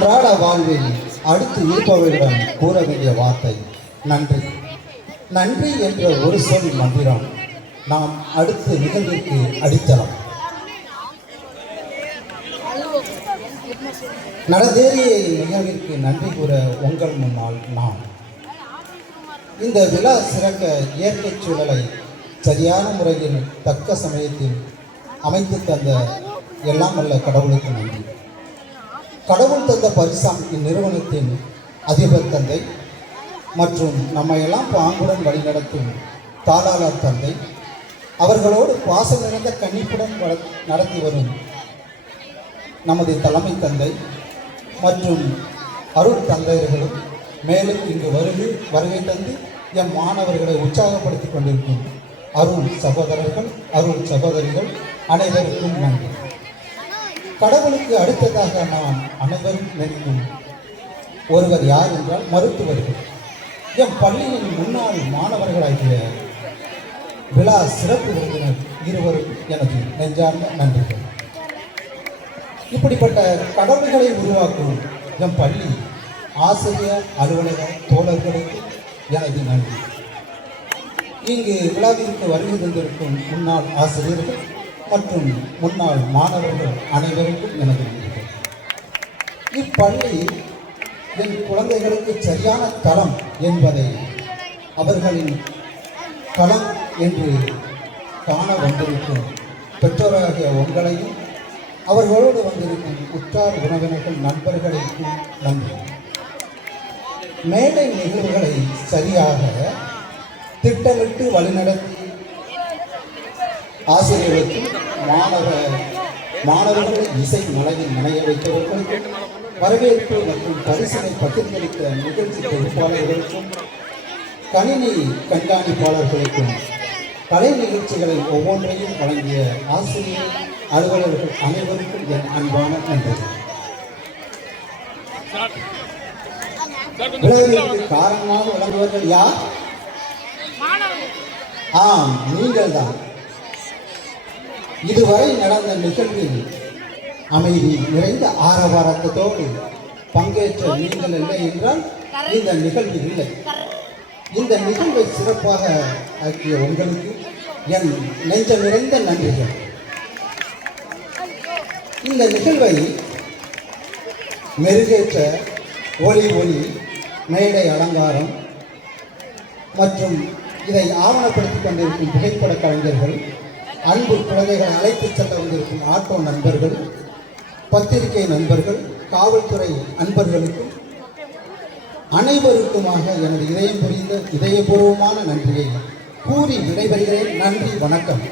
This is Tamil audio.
அன்றாட வாழ்வில் அடுத்து இருப்பவர்களிடம் கூற வேண்டிய வார்த்தை நன்றி. நன்றி என்ற ஒரு சொல் மந்திரம் நாம் அடுத்த நிகழ்விற்கு அடித்தளம். நடந்தேறிய நிகழ்விற்கு நன்றி கூற உங்கள் முன்னால் நாம் இந்த விழா சிறக்க இயற்கை சூழலை சரியான முறையில் தக்க சமயத்தில் அமைத்து தந்த எல்லாம் அல்ல கடவுளுக்கு நன்றி. கடவுள் தந்த பரிசாம் இந்நிறுவனத்தின் அதிபர் தந்தை மற்றும் நம்மையெல்லாம் பாங்குடன் வழிநடத்தும் தாளாளர் தந்தை. அவர்களோடு பாசம் நிறைந்த கன்னிப்புடன் நடத்தி வரும் நமது தலைமை தந்தை மற்றும் அருள் தந்தையர்களும் மேலும் இங்கு வருகை வருகை தந்து எம் மாணவர்களை உற்சாகப்படுத்திக் கொண்டிருக்கும் அருள் சகோதரர்கள் அருள் சகோதரிகள் அனைவருக்கும் நன்றி. கடவுளுக்கு அடுத்ததாக நாம் அனைவரும் நினைக்கும் ஒருவர் யார் என்றால் மருத்துவர்கள். என் பள்ளியின் முன்னாள் மாணவர்களாகிய விழா சிறப்பு விருந்தினர் இருவரும் எனது நெஞ்சார்ந்த நன்றிகள் இப்படிப்பட்ட கடவுள்களை உருவாக்கும் எம் பள்ளி ஆசிரியர் அலுவலக தோழர்களுக்கு எனது நன்றி. இங்கு விழாவிற்கு வருகை தந்திருக்கும் முன்னாள் ஆசிரியர்கள் மற்றும் முன்னாள் மாணவர்கள் அனைவருக்கும் எனது இப்பள்ளி என் குழந்தைகளுக்கு சரியான தரம் என்பதை அவர்களின் களம் என்று காண வந்திருக்கும் பெற்றோராகிய உங்களையும் அவர்களோடு வந்திருக்கும் உற்றார் உறவினர்கள் நண்பர்களுக்கும் நன்றி. மேடை நிகழ்வுகளை சரியாக திட்டமிட்டு வழிநடத்தி ஆசிரியர்களுக்கும் மாணவ மாணவர்களை இசை மலையில் நனைய வைத்தவர்களுக்கும் வரவேற்பு மற்றும் பரிசினை பகிர்ந்தளித்த நிகழ்ச்சி தொகுப்பாளர்களுக்கும் கணினி கண்காணிப்பாளர்களுக்கும் கலை நிகழ்ச்சிகளை ஒவ்வொன்றையும் வழங்கிய ஆசிரியர் அலுவலர்கள் அனைவருக்கும் என் அன்பான நன்றி விளைவிற்கு காரணமாக விளங்குவர்கள் யார்? ஆம் நீங்கள் தான் இதுவரை நடந்த நிகழ்வில் அமைதி நிறைந்த ஆரவாரத்தோடு பங்கேற்ற நீங்கள் இல்லை என்றால் இந்த நிகழ்வு இல்லை. இந்த நிகழ்வை சிறப்பாக ஆக்கிய உங்களுக்கு என் நெஞ்ச நிறைந்த நன்றிகள். இந்த நிகழ்வை மெருகேற்ற ஒளி ஒளி மேடை அலங்காரம் மற்றும் இதை ஆவணப்படுத்திக் கொண்டிருக்கும் புகைப்பட கலைஞர்கள் அன்பு குழந்தைகளை அழைத்துச் செல்ல வந்திருக்கும் ஆட்டோ நண்பர்கள் பத்திரிகை நண்பர்கள் காவல்துறை அன்பர்களுக்கும் அனைவருக்குமாக எனது இதயம் புரிந்த இதயபூர்வமான நன்றியை கூறி விடைபெறுகிறேன். நன்றி வணக்கம்.